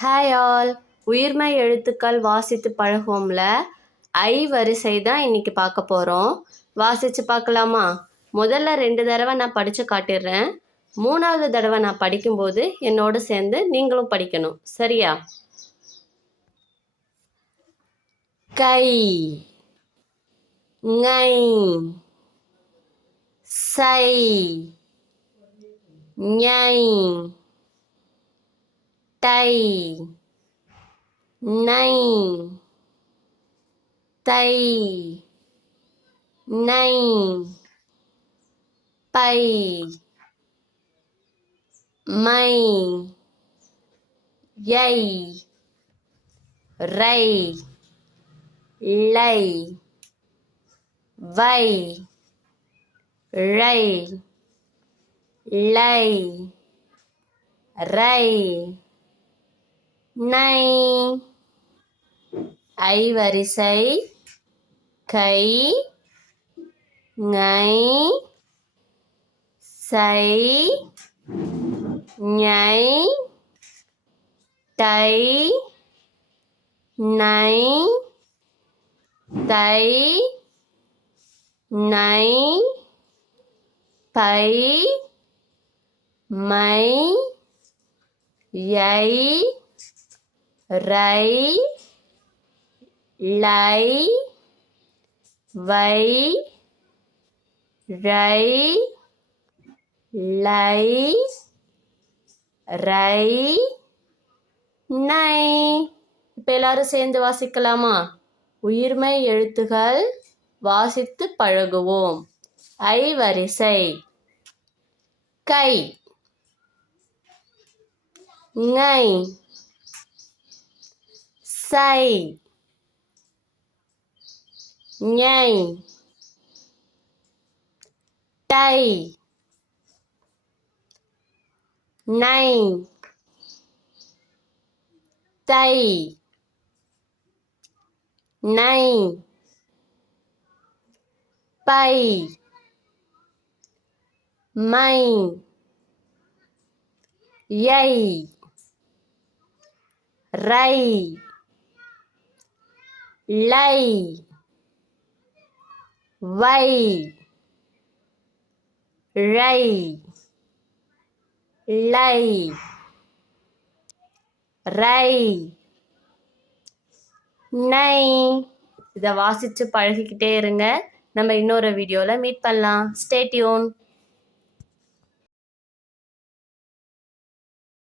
Hi all. உயிர்மை எழுத்துக்கள் வாசித்து பழகுவோம்ல, ஐ வரிசை தான் இன்னைக்கு பார்க்க போகிறோம். வாசித்து பார்க்கலாமா? முதல்ல 2 தடவை நான் படித்து காட்டிடுறேன். 3வது தடவை நான் படிக்கும்போது என்னோடு சேர்ந்து நீங்களும் படிக்கணும், சரியா? கை, ngை, சை, ஞை, டை, நை, தை, நை, பை, மை, யை, ரை, லை, வை, ழை, லை, ரை, நை. ஐ வரிசை கை, ngை, சை, ஞை, டை, நை, தை, நை, பை, மை, யை, ரை, லை, வை, ழை, லை, ரை, நை. இப்போ எல்லாரும் சேர்ந்து வாசிக்கலாமா? உயிர்மை எழுத்துகள் வாசித்து பழகுவோம். ஐ வரிசை கை, ngை, சை, ஞை, டை, நை, தை, நை, பை, மை, யை, ரை, லை, வை, ழை, லை, ரை, நை. இதை வாசித்து பழகிக்கிட்டே இருங்க. நம்ம இன்னொரு வீடியோவில் மீட் பண்ணலாம். Stay tune.